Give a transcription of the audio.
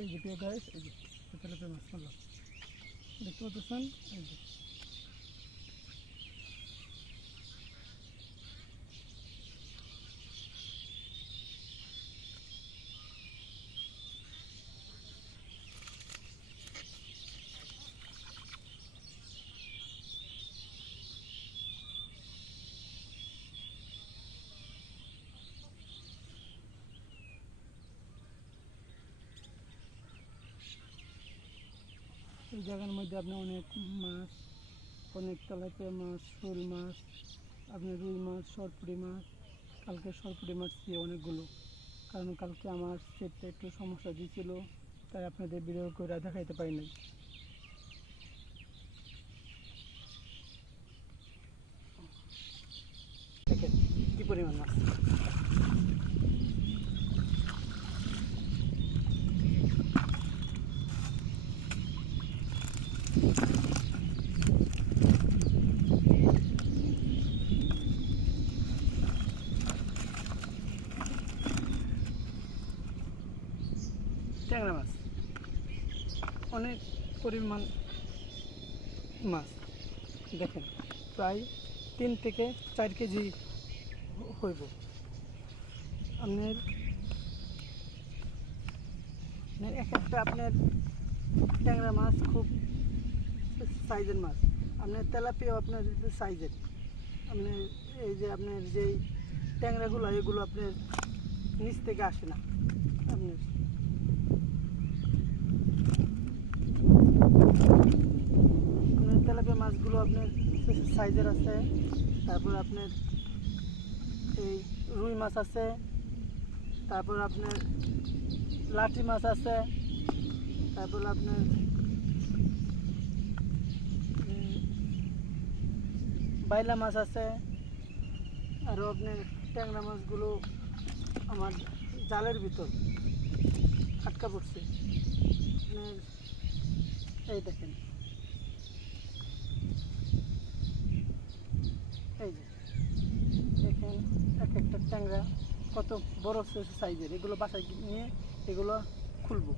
এই যে প্রিয় গাইস, এই যে তেলাপিয়া মাছ মারলাম, দেখতে পাচ্ছেন? এই যে এই জায়গার মধ্যে আপনি অনেক মাছ, অনেক তেলাপিয়া মাছ, শোল মাছ, আপনি রুই মাছ, সরপুঁটি মাছ, কালকে সরপুঁটি মাছ দিয়ে অনেকগুলো, কারণ কালকে আমার সেটটা একটু সমস্যা দিয়েছিল, তাই আপনাদের ভিডিও করে দেখাইতে পারি নাই। দেখেন কি পরিমাণ মাছ। ট্যাংরা মাছ, অনেক পরিমাণ মাছ, দেখেন প্রায় 3 থেকে 4 কেজি হইব। আপনার এক একটা আপনার ট্যাংরা মাছ খুব সাইজের মাছ, আপনার তেলাপিয়া আপনার সাইজের, আপনার এই যে আপনার যেই ট্যাংরাগুলো এগুলো আপনার নিচ থেকে আসে না। আপনার তেলাপিয়া মাছগুলো আপনার সাইজের আছে, তারপর আপনার এই রুই মাছ আছে, তারপর আপনার লাঠি মাছ আছে, তারপর আপনার বাইলা মাছ আছে, আরও আপনার ট্যাংরা মাছগুলো আমার জালের ভিতর আটকা পড়ছে। আপনার এই দেখেন, এই যে দেখেন এক একটা ট্যাংরা কত বড় সাইজের, এগুলো বাসায় নিয়ে এগুলো খুলবো।